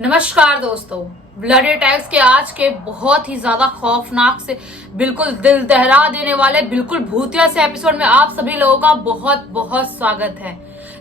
नमस्कार दोस्तों, blood attacks के आज के बहुत ही ज्यादा खौफनाक से बिल्कुल दिल दहला देने वाले बिल्कुल भूतिया से एपिसोड में आप सभी लोगों का बहुत बहुत स्वागत है।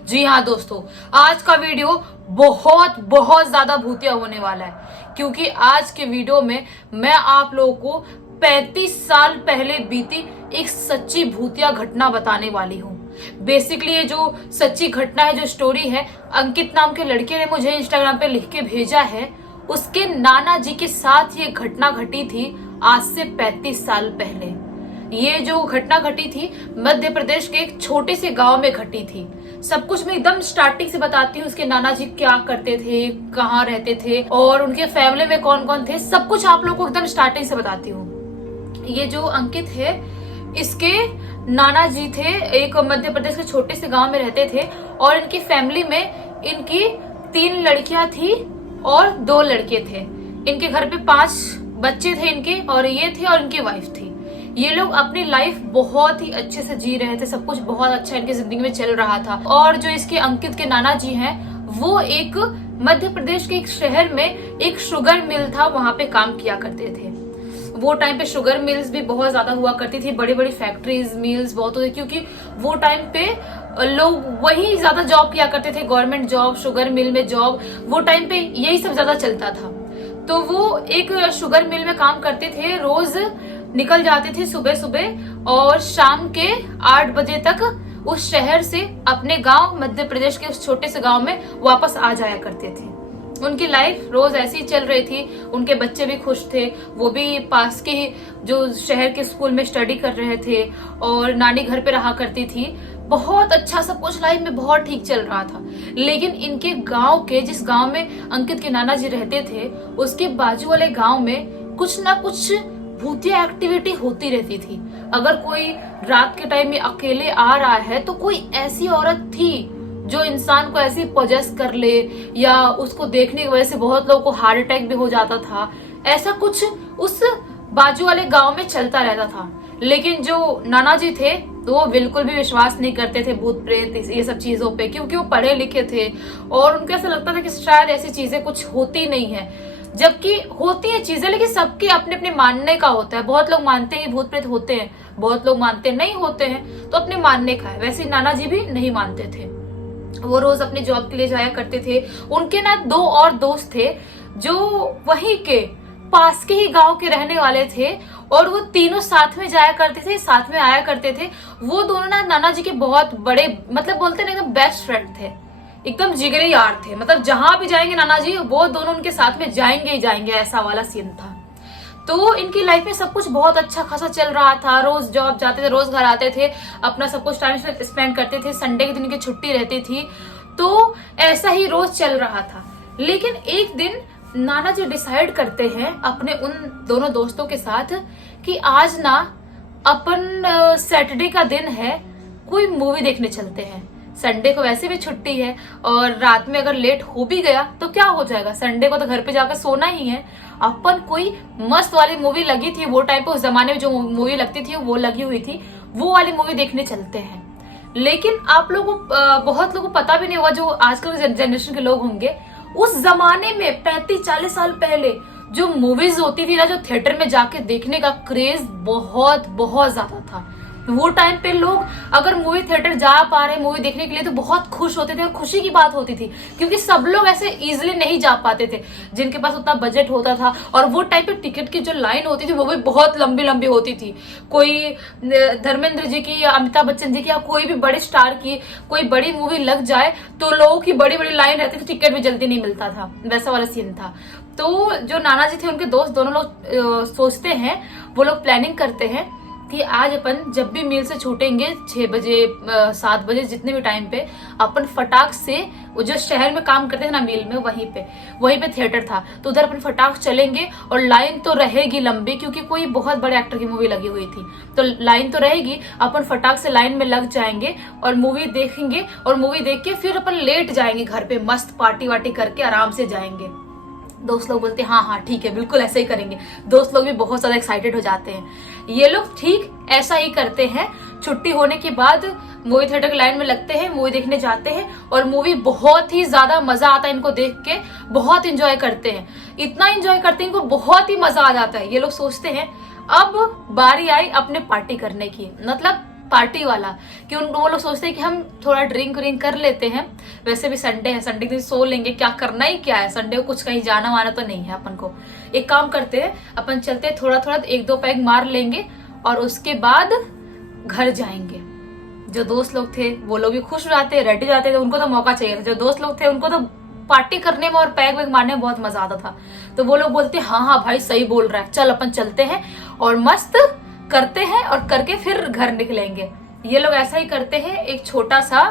जी हाँ दोस्तों, आज का वीडियो बहुत बहुत ज्यादा भूतिया होने वाला है क्योंकि आज के वीडियो में मैं आप लोगों को 35 साल पहले बीती एक सच्ची भूतिया घटना बताने वाली हूँ। बेसिकली ये जो सच्ची घटना है, जो स्टोरी है, अंकित नाम के लड़के ने मुझे इंस्टाग्राम पे लिख के भेजा है। उसके नाना जी के साथ ये घटना घटी थी आज से 35 साल पहले। ये जो घटना घटी थी मध्य प्रदेश के एक छोटे से गांव में घटी थी। सब कुछ मैं एकदम स्टार्टिंग से बताती हूँ। उसके नाना जी क्या करते थे, कहाँ रहते थे और उनके फैमिली में कौन कौन थे, सब कुछ आप लोगों को एकदम स्टार्टिंग से बताती हूँ। ये जो अंकित है, इसके नाना जी थे, एक मध्य प्रदेश के छोटे से गांव में रहते थे और इनकी फैमिली में इनकी 3 लड़कियां थी और 2 लड़के थे। इनके घर पे 5 बच्चे थे इनके, और ये थे और इनकी वाइफ थी। ये लोग अपनी लाइफ बहुत ही अच्छे से जी रहे थे, सब कुछ बहुत अच्छा इनकी जिंदगी में चल रहा था। और जो इसके अंकित के नाना जी हैं, वो एक मध्य प्रदेश के एक शहर में एक शुगर मिल था, वहां पे काम किया करते थे। वो टाइम पे शुगर मिल्स भी बहुत ज्यादा हुआ करती थी, बड़ी बड़ी फैक्ट्रीज मिल्स बहुत होती, क्योंकि वो टाइम पे लोग वही ज्यादा जॉब किया करते थे, गवर्नमेंट जॉब, शुगर मिल में जॉब, वो टाइम पे यही सब ज्यादा चलता था। तो वो एक शुगर मिल में काम करते थे, रोज निकल जाते थे सुबह सुबह और शाम के 8 बजे तक उस शहर से अपने गांव मध्य प्रदेश के उस छोटे से गांव में वापस आ जाया करते थे। उनकी लाइफ रोज ऐसी ही चल रही थी। उनके बच्चे भी खुश थे, वो भी पास के जो शहर के स्कूल में स्टडी कर रहे थे और नानी घर पे रहा करती थी। बहुत अच्छा सब कुछ लाइफ में बहुत ठीक चल रहा था। लेकिन इनके गांव के, जिस गांव में अंकित के नाना जी रहते थे, उसके बाजू वाले गांव में कुछ ना कुछ भूतिया एक्टिविटी होती रहती थी। अगर कोई रात के टाइम में अकेले आ रहा है तो कोई ऐसी औरत थी जो इंसान को ऐसे पोजेस कर ले, या उसको देखने की वजह से बहुत लोगों को हार्ट अटैक भी हो जाता था। ऐसा कुछ उस बाजू वाले गांव में चलता रहता था। लेकिन जो नाना जी थे तो वो बिल्कुल भी विश्वास नहीं करते थे भूत प्रेत ये सब चीजों पे, क्योंकि वो पढ़े लिखे थे और उनको ऐसा लगता था कि शायद ऐसी चीजें कुछ होती नहीं है, जबकि होती है चीजें, लेकिन सबके अपने अपने मानने का होता है। बहुत लोग मानते हैं भूत प्रेत होते हैं, बहुत लोग मानते नहीं होते हैं, तो अपने मानने का है। वैसे नाना जी भी नहीं मानते थे। वो रोज अपने जॉब के लिए जाया करते थे। उनके ना 2 और दोस्त थे जो वहीं के पास के ही गांव के रहने वाले थे, और वो तीनों साथ में जाया करते थे, साथ में आया करते थे। वो दोनों ना नाना जी के बहुत बड़े, मतलब बोलते ना, एकदम बेस्ट फ्रेंड थे, एकदम जिगरी यार थे। मतलब जहां भी जाएंगे नाना जी, वो दोनों उनके साथ में जाएंगे ही जाएंगे, ऐसा वाला सीन था। तो इनकी लाइफ में सब कुछ बहुत अच्छा खासा चल रहा था। रोज जॉब जाते थे, रोज घर आते थे, अपना सब कुछ टाइम स्पेंड करते थे। संडे के दिन की छुट्टी रहती थी, तो ऐसा ही रोज चल रहा था। लेकिन एक दिन नाना जी डिसाइड करते हैं अपने उन दोनों दोस्तों के साथ कि आज ना अपन सैटरडे का दिन है, कोई मूवी देखने चलते हैं। संडे को वैसे भी छुट्टी है और रात में अगर लेट हो भी गया तो क्या हो जाएगा, संडे को तो घर पे जाकर सोना ही है। अपन कोई मस्त वाली मूवी लगी थी वो टाइम पे, उस जमाने में जो मूवी लगती थी वो लगी हुई थी, वो वाली मूवी देखने चलते हैं। लेकिन आप लोगों को, बहुत लोगों को पता भी नहीं होगा, जो आजकल जनरेशन के लोग होंगे, उस जमाने में 35-40 साल पहले जो मूवीज होती थी ना, जो थिएटर में जाके देखने का क्रेज बहुत बहुत ज्यादा था। वो टाइम पे लोग अगर मूवी थिएटर जा पा रहे मूवी देखने के लिए तो बहुत खुश होते थे, और खुशी की बात होती थी, क्योंकि सब लोग ऐसे इजीली नहीं जा पाते थे जिनके पास उतना बजट होता था। और वो टाइम पे टिकट की जो लाइन होती थी वो भी बहुत लंबी लंबी होती थी। कोई धर्मेंद्र जी की या अमिताभ बच्चन जी की या कोई भी बड़े स्टार की कोई बड़ी मूवी लग जाए तो लोगों की बड़ी बड़ी लाइन रहती थी, टिकट भी जल्दी नहीं मिलता था, वैसा वाला सीन था। तो जो नाना जी थे, उनके दोस्त दोनों लोग सोचते हैं, वो लोग प्लानिंग करते हैं कि आज अपन जब भी मील से छूटेंगे 6 बजे 7 बजे, जितने भी टाइम पे, अपन फटाक से, वो जो शहर में काम करते थे ना मील में, वहीं पे थिएटर था, तो उधर अपन फटाक चलेंगे। और लाइन तो रहेगी लंबी, क्योंकि कोई बहुत बड़े एक्टर की मूवी लगी हुई थी, तो लाइन तो रहेगी। अपन फटाक से लाइन में लग जाएंगे और मूवी देखेंगे, और मूवी देख के फिर अपन लेट जाएंगे घर पे, मस्त पार्टी वार्टी करके आराम से जाएंगे। दोस्त लोग बोलते हैं हाँ हाँ ठीक है, बिल्कुल ऐसे ही करेंगे। दोस्त लोग भी बहुत ज्यादा एक्साइटेड हो जाते हैं। ये लोग ठीक ऐसा ही करते हैं। छुट्टी होने के बाद मूवी थिएटर की लाइन में लगते हैं, मूवी देखने जाते हैं और मूवी बहुत ही ज्यादा मजा आता है इनको देख के, बहुत इंजॉय करते हैं, इतना इंजॉय करते हैं इनको बहुत ही मजा आ जाता है। ये लोग सोचते हैं अब बारी आई अपने पार्टी करने की, मतलब पार्टी वाला, कि वो लोग सोचते हैं कि हम थोड़ा ड्रिंक व्रिंक कर लेते हैं, वैसे भी संडे है, संडे के दिन सो लेंगे, क्या करना ही क्या है, संडे को कुछ कहीं जाना वाना तो नहीं है अपन को। एक काम करते हैं, अपन चलते हैं, थोड़ा थोड़ा 1-2 पैग मार लेंगे और उसके बाद घर जाएंगे। जो दोस्त लोग थे वो लोग भी खुश हो जाते, रेडी हो जाते थे, उनको तो मौका चाहिए था। जो दोस्त लोग थे उनको तो पार्टी करने में और पैग वैग मारने में बहुत मजा आता था, तो वो लोग बोलते हाँ हाँ भाई सही बोल रहा है, चल अपन चलते हैं और मस्त करते हैं और करके फिर घर निकलेंगे। ये लोग ऐसा ही करते हैं। एक छोटा सा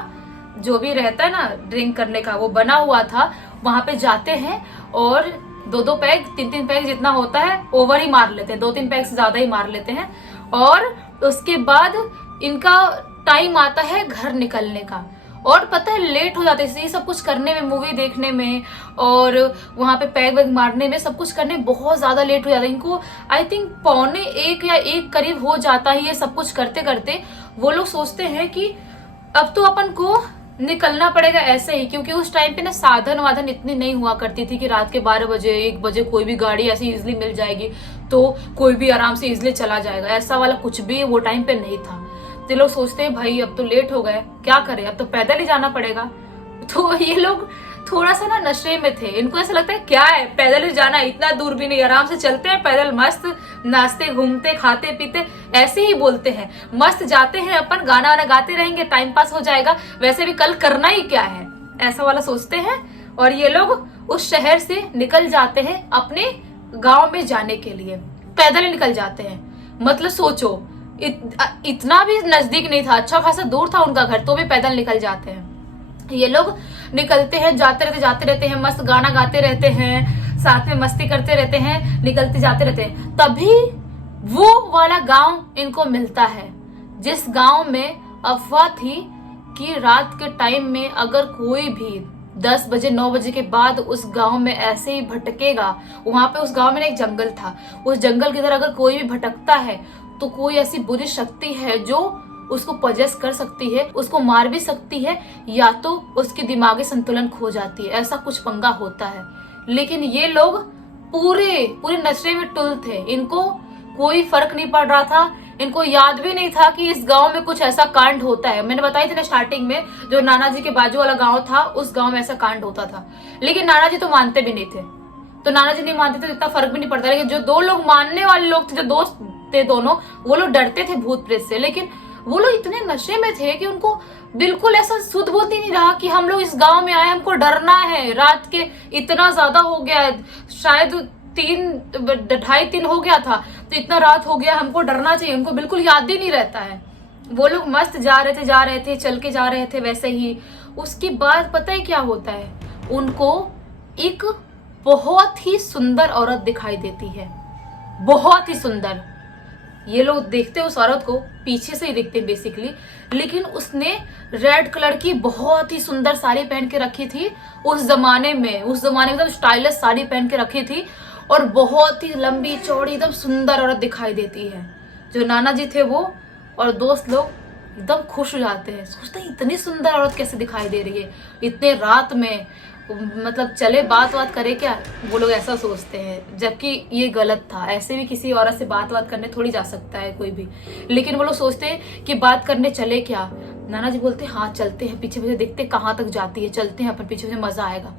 जो भी रहता है ना ड्रिंक करने का, वो बना हुआ था, वहां पे जाते हैं और 2-2 पैग 3-3 पैग जितना होता है ओवर ही मार लेते हैं, 2-3 पैग से ज्यादा ही मार लेते हैं। और उसके बाद इनका टाइम आता है घर निकलने का, और पता है लेट हो जाते हैं ये सब कुछ करने में, मूवी देखने में और वहां पे पैग वैग मारने में, सब कुछ करने में बहुत ज्यादा लेट हो जाता है इनको। आई थिंक 12:45 या 1 करीब हो जाता है ये सब कुछ करते करते। वो लोग सोचते हैं कि अब तो अपन को निकलना पड़ेगा ऐसे ही, क्योंकि उस टाइम पे ना साधन वाधन इतनी नहीं हुआ करती थी कि रात के 12 बजे 1 बजे कोई भी गाड़ी ऐसी इजिली मिल जाएगी तो कोई भी आराम से इजिली चला जाएगा, ऐसा वाला कुछ भी वो टाइम पे नहीं था। तो लोग सोचते हैं भाई अब तो लेट हो गए, क्या करें, अब तो पैदल ही जाना पड़ेगा। तो ये लोग थोड़ा सा ना नशे में थे, इनको ऐसा लगता है क्या है पैदल ही जाना, इतना दूर भी नहीं, आराम से चलते हैं पैदल, मस्त नाचते घूमते खाते पीते, ऐसे ही बोलते हैं, मस्त जाते हैं अपन, गाना वाना गाते रहेंगे, टाइम पास हो जाएगा, वैसे भी कल करना ही क्या है, ऐसा वाला सोचते हैं। और ये लोग उस शहर से निकल जाते हैं अपने गाँव में जाने के लिए, पैदल ही निकल जाते हैं। मतलब सोचो इतना भी नजदीक नहीं था, अच्छा खासा दूर था उनका घर, तो भी पैदल निकल जाते हैं। ये लोग निकलते हैं, जाते रहते हैं, मस्त गाना गाते रहते हैं, साथ में मस्ती करते रहते हैं, निकलते जाते रहते हैं। तभी वो वाला गांव इनको मिलता है जिस गांव में अफवाह थी कि रात के टाइम में अगर कोई भी 10 बजे 9 बजे के बाद उस गांव में ऐसे ही भटकेगा, वहां पे उस गांव में एक जंगल था, उस जंगल की तरह अगर कोई भी भटकता है तो कोई ऐसी बुरी शक्ति है जो उसको पजेस कर सकती है, उसको मार भी सकती है, या तो उसकी दिमागी संतुलन खो जाती है, ऐसा कुछ पंगा होता है। लेकिन ये लोग पूरे नशे में टुल थे, इनको कोई फर्क नहीं पड़ रहा था, इनको याद भी नहीं था कि इस गांव में कुछ ऐसा कांड होता है। मैंने बताई थी ना स्टार्टिंग में, जो नाना जी के बाजू वाला गांव था उस गांव में ऐसा कांड होता था, लेकिन नाना जी तो मानते भी नहीं थे। तो नाना जी नहीं मानते थे तो इतना फर्क भी नहीं पड़ता, लेकिन जो 2 लोग मानने वाले लोग थे, जो दोस्त थे दोनों, वो लोग डरते थे भूत प्रेत से। लेकिन वो लोग इतने नशे में थे कि उनको बिल्कुल ऐसा सुध बुध ही नहीं रहा कि हम लोग इस गांव में आए, हमको डरना है, रात के इतना ज्यादा हो गया, शायद 2:30-3 हो गया था, तो इतना रात हो गया, हमको डरना चाहिए, उनको बिल्कुल याद ही नहीं रहता है। वो लोग मस्त जा रहे थे, चल के जा रहे थे वैसे ही। उसके बाद पता है क्या होता है, उनको एक बहुत ही सुंदर औरत दिखाई देती है, बहुत ही सुंदर। ये लोग देखते उस औरत को, पीछे से ही देखते बेसिकली, लेकिन उसने रेड कलर की बहुत ही सुंदर साड़ी पहन के रखी थी। उस जमाने में एकदम स्टाइलिश साड़ी पहन के रखी थी और बहुत ही लंबी चौड़ी एकदम सुंदर औरत दिखाई देती है। जो नाना जी थे वो और दोस्त लोग एकदम खुश हो जाते हैं, सोचते हैं इतनी सुंदर औरत कैसे दिखाई दे रही है इतने रात में, मतलब चले बात करे क्या, वो लोग ऐसा सोचते हैं, जबकि ये गलत था। ऐसे भी किसी औरत से बात करने थोड़ी जा सकता है कोई भी, लेकिन वो लोग सोचते हैं कि बात करने चले क्या। नाना जी बोलते हैं हाँ चलते हैं, पीछे पीछे देखते कहाँ तक जाती है, चलते हैं अपन पीछे पीछे, मजा आएगा।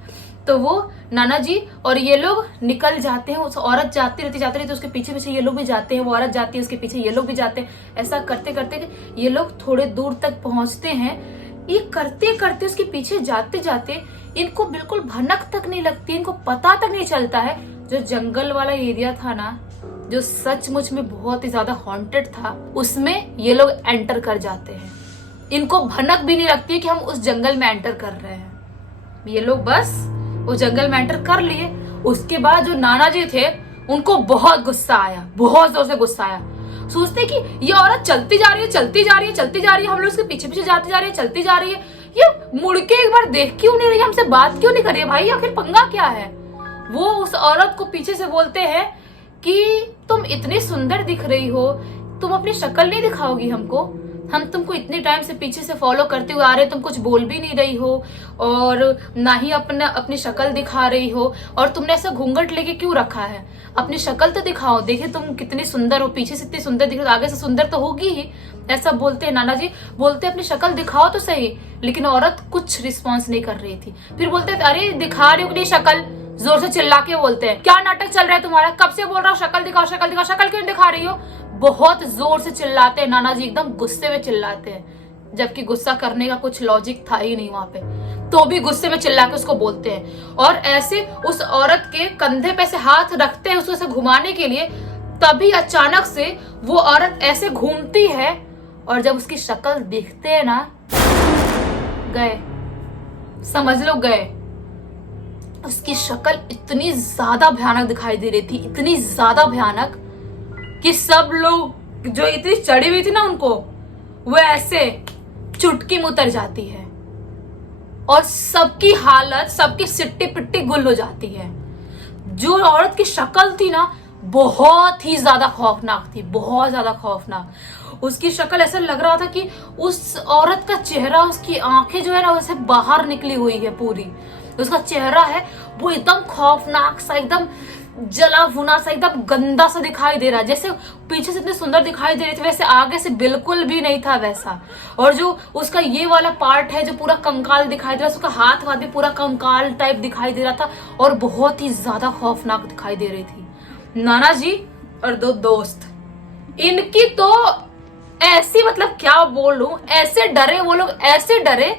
तो वो नाना जी और ये लोग निकल जाते हैं, उस औरत जाती रहती उसके पीछे पीछे ये लोग भी जाते हैं, वो औरत जाती है उसके पीछे ये लोग भी जाते हैं। ऐसा करते करते ये लोग थोड़े दूर तक पहुंचते हैं। ये करते करते उसके पीछे जाते जाते इनको बिल्कुल भनक तक नहीं लगती, इनको पता तक नहीं चलता है जो जंगल वाला एरिया था ना, जो सचमुच में बहुत ही ज्यादा हॉन्टेड था, उसमें ये लोग एंटर कर जाते हैं। इनको भनक भी नहीं लगती है कि हम उस जंगल में एंटर कर रहे हैं। ये लोग बस वो जंगल में एंटर कर लिए। उसके बाद जो नाना जी थे उनको बहुत गुस्सा आया, बहुत जोर से गुस्सा आया। सोचते कि ये औरत चलती जा रही है, हम लोग उसके पीछे पीछे जाते जा रहे हैं, चलती जा रही है, ये मुड़ के एक बार देख क्यों नहीं रही, हमसे बात क्यों नहीं कर रही है, भाई आखिर पंगा क्या है। वो उस औरत को पीछे से बोलते हैं कि तुम इतनी सुंदर दिख रही हो, तुम अपनी शक्ल नहीं दिखाओगी हमको। हम तुमको इतने टाइम से पीछे से फॉलो करते हुए आ रहे, तुम कुछ बोल भी नहीं रही हो और ना ही अपनी शक्ल दिखा रही हो, और तुमने ऐसा घूंघट लेके क्यों रखा है? अपनी शक्ल तो दिखाओ, देखे तुम कितनी सुंदर हो, पीछे से इतनी सुंदर दिख रही हो, आगे से सुंदर तो होगी ही। ऐसा बोलते हैं नाना जी, बोलते अपनी शक्ल दिखाओ तो सही। लेकिन औरत कुछ रिस्पॉन्स नहीं कर रही थी। फिर बोलते अरे दिखा रही हो कि शक्ल, जोर से चिल्ला के बोलते हैं क्या नाटक चल रहा है तुम्हारा, कब से बोल रहा हूँ शक्ल दिखाओ शक्ल दिखाओ, शक्ल क्यों दिखा रही हो? बहुत जोर से चिल्लाते हैं नाना जी, एकदम गुस्से में चिल्लाते हैं, जबकि गुस्सा करने का कुछ लॉजिक था ही नहीं वहां पे, तो भी गुस्से में चिल्ला के उसको बोलते हैं। और ऐसे उस औरत के कंधे पे से हाथ रखते हैं उसको ऐसे घुमाने के लिए, तभी अचानक से वो औरत ऐसे घूमती है और जब उसकी शक्ल देखते हैं ना, गए, समझ लो गए। उसकी शक्ल इतनी ज्यादा भयानक दिखाई दे रही थी, इतनी ज्यादा भयानक कि सब लोग जो इतनी चढ़ी हुई थी ना उनको, वो ऐसे चुटकी में उतर जाती है और सबकी हालत, सबकी सिट्टी पिट्टी गुल हो जाती है। जो औरत की शक्ल थी ना, बहुत ही ज्यादा खौफनाक थी, बहुत ज्यादा खौफनाक। उसकी शक्ल ऐसा लग रहा था कि उस औरत का चेहरा, उसकी आंखें जो है ना वैसे बाहर निकली हुई है पूरी। उसका चेहरा है वो एकदम खौफनाक सा, एकदम जला भुना सा, एकदम गंदा सा दिखाई दे रहा है। जैसे पीछे से इतने सुंदर दिखाई दे रहे थे, वैसे आगे से बिल्कुल भी नहीं था वैसा। और जो उसका ये वाला पार्ट है जो पूरा कंकाल दिखाई दे रहा है, उसका हाथ वाथ भी पूरा कंकाल टाइप दिखाई दे रहा था और बहुत ही ज्यादा खौफनाक दिखाई दे रही थी। नाना जी और दो दोस्त, इनकी तो ऐसी, मतलब क्या बोलूं, ऐसे डरे वो लोग, ऐसे डरे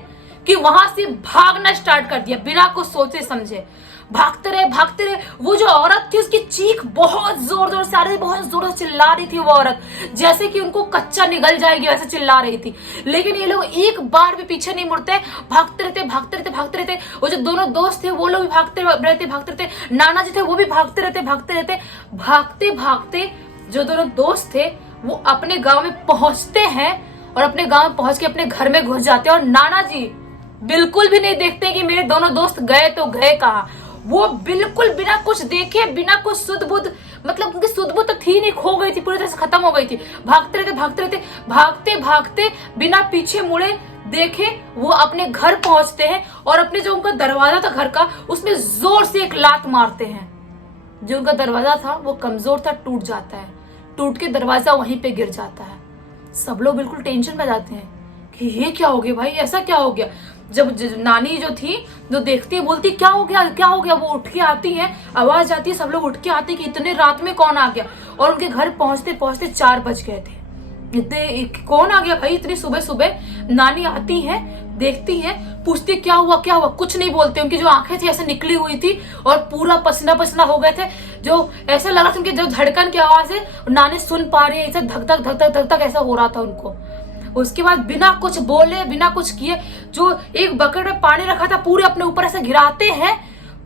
कि वहां से भागना स्टार्ट कर दिया बिना कुछ सोचे समझे। भागते रहे भागते रहे। वो जो औरत थी उसकी चीख बहुत जोर जोर से आ रही थी, बहुत जोर से चिल्ला रही थी वो औरत, जैसे कि उनको कच्चा निगल जाएगी वैसे चिल्ला रही थी। लेकिन ये लोग एक बार भी पीछे नहीं मुड़ते, भागते रहते भागते रहते भागते रहते। वो जो दोनों दोस्त थे वो लोग भी भागते रहते भागते रहते, नाना जी थे वो भी भागते रहते भागते रहते। भागते भागते जो दोनों दोस्त थे वो अपने गांव में पहुंचते हैं और अपने गांव में पहुंच के अपने घर में घुस जाते हैं। और नाना जी बिल्कुल भी नहीं देखते कि मेरे दोनों दोस्त गए तो गए कहाँ। वो बिल्कुल बिना कुछ देखे, बिना कुछ सुध बुध, मतलब उनकी सुध बुध तो थी नहीं, खो गई थी, पूरी तरह से खत्म हो गई थी। भागते रहते भागते रहते, भागते भागते बिना पीछे मुड़े देखे वो अपने घर पहुंचते हैं और अपने जो उनका दरवाजा था घर का, उसमें जोर से एक लात मारते हैं। जो उनका दरवाजा था वो कमजोर था, टूट जाता है, टूट के दरवाजा वहीं पे गिर जाता है। सब लोग बिल्कुल टेंशन में जाते हैं कि ये क्या हो गया भाई, ऐसा क्या हो गया। जब नानी जो थी जो देखती है बोलती क्या हो गया क्या हो गया, वो उठ के आती है, आवाज आती है, सब लोग उठ के आते कि इतने रात में कौन आ गया। और उनके घर पहुंचते पहुंचते 4 बज गए थे। इतने कौन आ गया भाई इतनी सुबह सुबह। नानी आती है, देखती है, पूछती क्या हुआ क्या हुआ, कुछ नहीं बोलते। उनकी जो आंखें थी ऐसे निकली हुई थी और पूरा पसीना पसीना हो गए थे, जो ऐसा लगा था उनकी जो धड़कन की आवाज है नानी सुन पा रही है, ऐसे धक धक धक धक धक धक ऐसा हो रहा था उनको। उसके बाद बिना कुछ बोले बिना कुछ किए जो एक बकेट में पानी रखा था पूरे अपने ऊपर ऐसे गिराते हैं,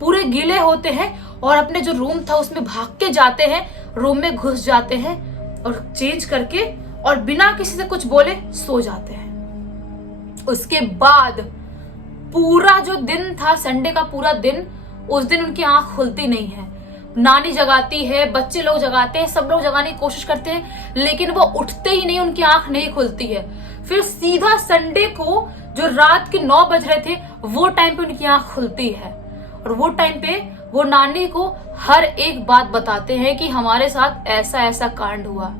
पूरे गीले होते हैं और अपने जो रूम था उसमें भाग के जाते हैं, रूम में घुस जाते हैं और चेंज करके और बिना किसी से कुछ बोले सो जाते हैं। उसके बाद पूरा जो दिन था, संडे का पूरा दिन, उस दिन उनकी आंख खुलती नहीं है। नानी जगाती है, बच्चे लोग जगाते हैं, सब लोग जगाने की कोशिश करते हैं, लेकिन वो उठते ही नहीं, उनकी आंख नहीं खुलती है। फिर सीधा संडे को जो रात के 9 बज रहे थे वो टाइम पे उनकी आंख खुलती है और वो टाइम पे वो नानी को हर एक बात बताते हैं कि हमारे साथ ऐसा ऐसा कांड हुआ।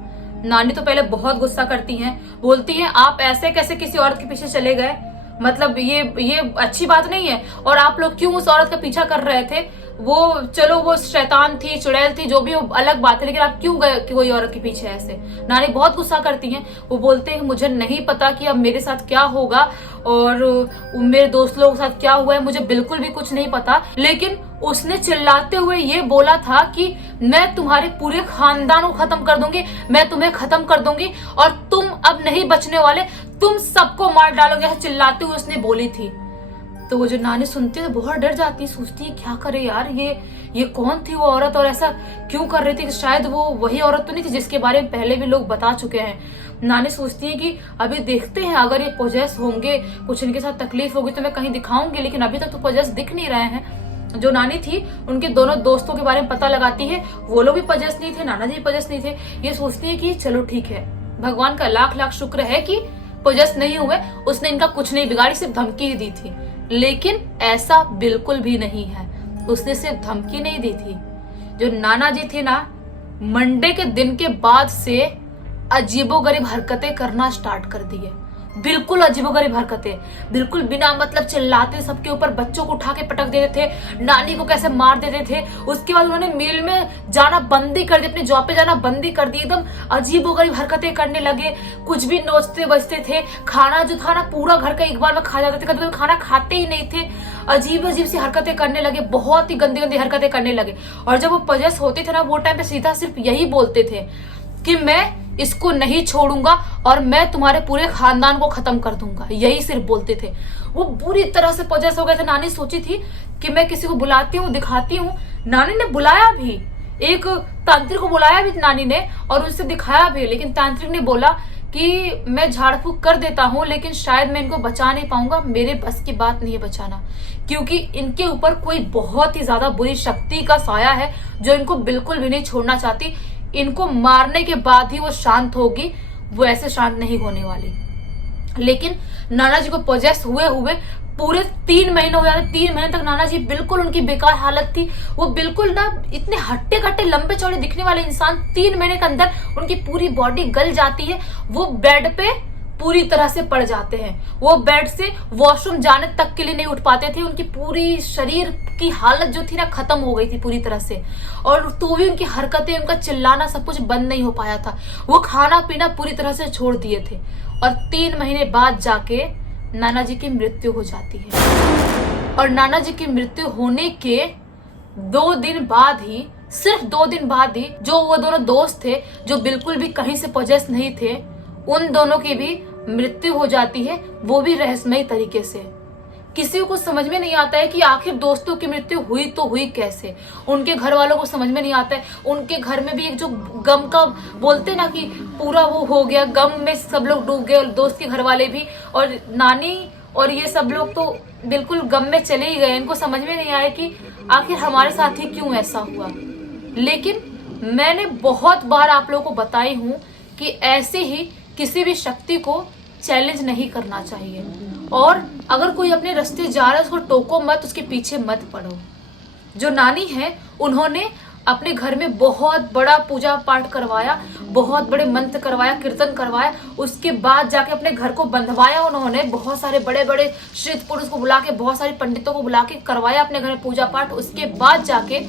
नानी तो पहले बहुत गुस्सा करती हैं, बोलती हैं आप ऐसे कैसे किसी औरत के पीछे चले गए, मतलब ये अच्छी बात नहीं है, और आप लोग क्यों उस औरत का पीछा कर रहे थे। वो चलो वो शैतान थी, चुड़ैल थी, जो भी अलग बात है, लेकिन आप क्यों गए कोई औरत के पीछे ऐसे। नानी बहुत गुस्सा करती हैं। वो बोलते हैं मुझे नहीं पता कि अब मेरे साथ क्या होगा और मेरे दोस्त लोगों के साथ क्या हुआ है, मुझे बिल्कुल भी कुछ नहीं पता। लेकिन उसने चिल्लाते हुए ये बोला था कि मैं तुम्हारे पूरे खानदान को खत्म कर दूंगी, मैं तुम्हें खत्म कर दूंगी और तुम अब नहीं बचने वाले, तुम सबको मार डालोगे, चिल्लाते हुए उसने बोली थी। तो वो जो नानी सुनती है तो बहुत डर जाती है, सोचती है क्या करे यार, ये कौन थी वो औरत और ऐसा क्यों कर रही थी। शायद वो वही औरत तो नहीं थी जिसके बारे में पहले भी लोग बता चुके हैं। नानी सोचती है कि अभी देखते हैं, अगर ये पोजेस होंगे, कुछ इनके साथ तकलीफ होगी तो मैं कहीं दिखाऊंगी, लेकिन अभी तक तो पोजेस दिख नहीं रहे हैं। जो नानी थी उनके दोनों दोस्तों के बारे में पता लगाती है, वो लोग भी पजेस नहीं थे, नाना जी भी पजेस नहीं थे। ये सोचती है कि चलो ठीक है, भगवान का लाख लाख शुक्र है कि पोजेस नहीं हुए, उसने इनका कुछ नहीं बिगाड़ी, सिर्फ धमकी ही दी थी। लेकिन ऐसा बिल्कुल भी नहीं है, उसने सिर्फ धमकी नहीं दी थी। जो नाना जी थे ना, मंडे के दिन के बाद से अजीबोगरीब हरकतें करना स्टार्ट कर दी है। बिल्कुल अजीबोगरीब हरकतें, बिल्कुल बिना मतलब चिल्लाते सबके ऊपर, बच्चों को उठा के पटक देते थे, नानी को कैसे मार देते थे। उसके बाद उन्होंने मिल में जाना बंदी कर दी, अपनी जॉब पे जाना बंदी कर दी, एकदम अजीबोगरीब हरकतें करने लगे। कुछ भी नोचते बजते थे, खाना जो था ना पूरा घर का एक बार में खा जाते थे, कभी कभी खाना खाते ही नहीं थे। अजीब अजीब सी हरकतें करने लगे, बहुत ही गंदी गंदी हरकतें करने लगे। और जब वो पजेस होते थे ना, वो टाइम पे सीधा सिर्फ यही बोलते थे कि मैं इसको नहीं छोड़ूंगा और मैं तुम्हारे पूरे खानदान को खत्म कर दूंगा, यही सिर्फ बोलते थे। वो बुरी तरह से पजेस हो गए थे। नानी सोची थी कि मैं किसी को बुलाती हूँ, दिखाती हूँ। नानी ने बुलाया भी, एक तांत्रिक को बुलाया भी नानी ने और उससे दिखाया भी, लेकिन तांत्रिक ने बोला कि मैं झाड़ फूक कर देता हूँ, लेकिन शायद मैं इनको बचा नहीं पाऊंगा, मेरे बस की बात नहीं है बचाना, क्योंकि इनके ऊपर कोई बहुत ही ज्यादा बुरी शक्ति का साया है जो इनको बिल्कुल भी नहीं छोड़ना चाहती। इनको मारने के बाद ही वो शांत होगी, वो ऐसे शांत नहीं होने वाली। लेकिन नाना जी को पोजेस हुए हुए पूरे 3 महीने हो जाते। 3 महीने तक नाना जी बिल्कुल उनकी बेकार हालत थी। वो बिल्कुल ना इतने हट्टे कट्टे लंबे चौड़े दिखने वाले इंसान 3 महीने के अंदर उनकी पूरी बॉडी गल जाती है। वो बेड पे पूरी तरह से पड़ जाते हैं। वो बेड से वॉशरूम जाने तक के लिए नहीं उठ पाते थे। उनकी पूरी शरीर की हालत जो थी ना खत्म हो गई थी पूरी तरह से। और तो भी उनकी हरकतें, उनका चिल्लाना सब कुछ बंद नहीं हो पाया था। वो खाना पीना पूरी तरह से छोड़ दिए थे। और 3 महीने बाद जाके नाना जी की मृत्यु हो जाती है। और नाना जी की मृत्यु होने के 2 दिन बाद ही, सिर्फ 2 दिन बाद ही, जो वो दोनों दोस्त थे जो बिल्कुल भी कहीं से पोजेस नहीं थे, उन दोनों की भी मृत्यु हो जाती है, वो भी रहस्यमयी तरीके से। किसी को समझ में नहीं आता है कि आखिर दोस्तों की मृत्यु हुई तो हुई कैसे। उनके घर वालों को समझ में नहीं आता है। उनके घर में भी एक जो गम का बोलते ना कि पूरा वो हो गया, गम में सब लोग डूब गए, दोस्त के घर वाले भी, और नानी और ये सब लोग तो बिल्कुल गम में चले ही गए। इनको समझ में नहीं आया कि आखिर हमारे साथ ही क्यों ऐसा हुआ। लेकिन मैंने बहुत बार आप लोगों को बताई हूँ कि ऐसे ही किसी भी शक्ति को चैलेंज नहीं करना चाहिए। और अगर कोई अपने रास्ते जा रहा है उसको टोको मत, उसके पीछे मत पड़ो। जो नानी है उन्होंने अपने घर में बहुत बड़ा पूजा पाठ करवाया, बहुत बड़े मंत्र करवाया, कीर्तन करवाया। उसके बाद जाके अपने घर को बंधवाया। उन्होंने बहुत सारे बड़े बड़े श्रीत पुरुष को बुला के, बहुत सारे पंडितों को बुला के करवाया अपने घर में पूजा पाठ। उसके बाद जाके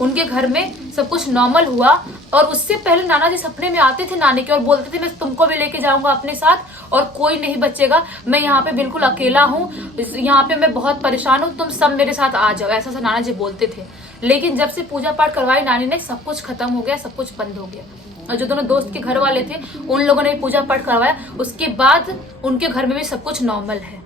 उनके घर में सब कुछ नॉर्मल हुआ। और उससे पहले नाना जी सपने में आते थे नानी के और बोलते थे मैं तुमको भी लेके जाऊंगा अपने साथ और कोई नहीं बचेगा, मैं यहाँ पे बिल्कुल अकेला हूँ, यहाँ पे मैं बहुत परेशान हूँ, तुम सब मेरे साथ आ जाओ, ऐसा नाना जी बोलते थे। लेकिन जब से पूजा पाठ करवाई नानी ने, सब कुछ खत्म हो गया, सब कुछ बंद हो गया। और जो दोनों दोस्त के घर वाले थे उन लोगों ने पूजा पाठ करवाया, उसके बाद उनके घर में भी सब कुछ नॉर्मल है।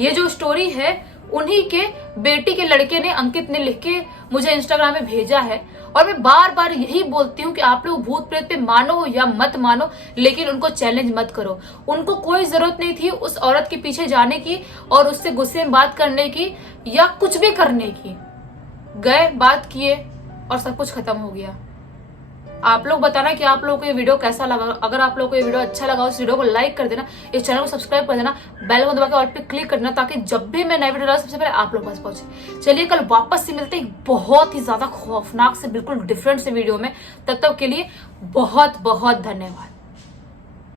ये जो स्टोरी है उन्हीं के बेटी के लड़के ने, अंकित ने लिख के मुझे इंस्टाग्राम में भेजा है। और मैं बार बार यही बोलती हूँ कि आप लोग भूत प्रेत पे मानो या मत मानो, लेकिन उनको चैलेंज मत करो। उनको कोई जरूरत नहीं थी उस औरत के पीछे जाने की और उससे गुस्से में बात करने की या कुछ भी करने की। गए, बात किए और सब कुछ खत्म हो गया। आप लोग बताना कि आप लोगों को ये वीडियो कैसा लगा। अगर आप लोगों को ये वीडियो अच्छा लगा, उस वीडियो को लाइक कर देना, इस चैनल को सब्सक्राइब कर देना, बेल को दबा के ऑल पे क्लिक कर देना, ताकि जब भी मैं नई वीडियो डालूं सबसे पहले आप लोग पास पहुंचे। चलिए कल वापस से मिलते हैं बहुत ही ज्यादा खौफनाक से, बिल्कुल डिफरेंट से वीडियो में। तब तक के लिए बहुत बहुत धन्यवाद।